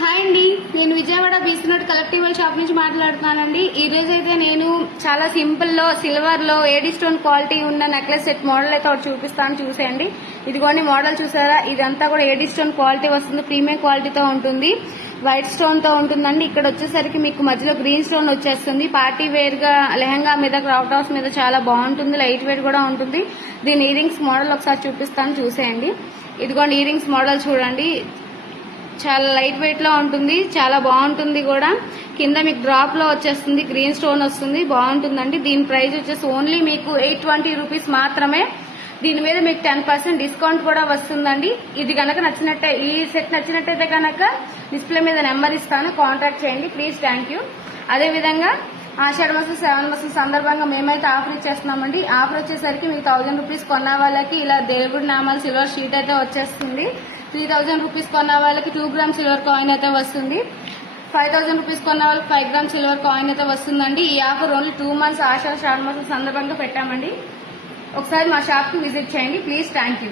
Hi అండి, నేను Vijayawada బీసీనోట్ కలెక్టివల్ shop నుంచి మాట్లాడుతున్నానండి. ఈ రోజు అయితే నేను చాలా సింపుల్ లో సిల్వర్ లో ఏడీ స్టోన్ క్వాలిటీ ఉన్న నెక్లెస్ సెట్ మోడల్ అయితే ఒకటి చూపిస్తాను, చూసేయండి. ఇదిగోండి మోడల్ చూసారా, ఇదంతా కూడా ఏడీ స్టోన్ క్వాలిటీ వస్తుంది, ప్రీమియం క్వాలిటీతో ఉంటుంది, వైట్ స్టోన్ తో ఉంటుందండి. ఇక్కడ వచ్చేసరికి మీకు మధ్యలో గ్రీన్ స్టోన్ వచ్చేస్తుంది. పార్టీ వేర్ గా లెహంగా మీద, క్రాప్ టాప్స్ మీద చాలా బాగుంటుంది, లైట్ వెయిట్ కూడా ఉంటుంది. దీని ఇయరింగ్స్ మోడల్ ఒకసారి చూపిస్తాను, చూసేయండి. ఇదిగోండి ఇయరింగ్స్ మోడల్ చూడండి, చాలా లైట్ వెయిట్ లో ఉంటుంది, చాలా బాగుంటుంది కూడా. కింద మీకు డ్రాప్ లో వచ్చేస్తుంది, గ్రీన్ స్టోన్ వస్తుంది, బాగుంటుందండి. దీని ప్రైస్ వచ్చేసి ఓన్లీ మీకు 820 రూపీస్ మాత్రమే. దీని మీద మీకు 10% డిస్కౌంట్ కూడా వస్తుందండి. ఇది కనుక నచ్చినట్టే, ఈ సెట్ నచ్చినట్టయితే కనుక డిస్ప్లే మీద నెంబర్ ఇస్తాను, కాంటాక్ట్ చేయండి ప్లీజ్. Thank you. అదేవిధంగా ఆషాఢ మాసం, శ్రావణ మాసం సందర్భంగా మేమైతే ఆఫర్ ఇచ్చేస్తున్నామండి. ఆఫర్ వచ్చేసరికి మీకు 1000 రూపీస్ కొన్న వాళ్ళకి ఇలా దేవుడి నామాలు సిల్వర్ షీట్ అయితే వచ్చేస్తుంది. 3000 రూపీస్ కొన్న వాళ్ళకి 2 గ్రామ్ సిల్వర్ కాయిన్ అయితే వస్తుంది. 5000 రూపీస్ కొన్న వాళ్ళకి 5 గ్రామ్ సిల్వర్ కాయిన్ అయితే వస్తుందండి. ఈ ఆఫర్ ఓన్లీ 2 మంత్స్ ఆషాఢ మాసం సందర్భంగా పెట్టామండి. ఒకసారి మా షాప్ కి విజిట్ చేయండి ప్లీజ్. Thank you.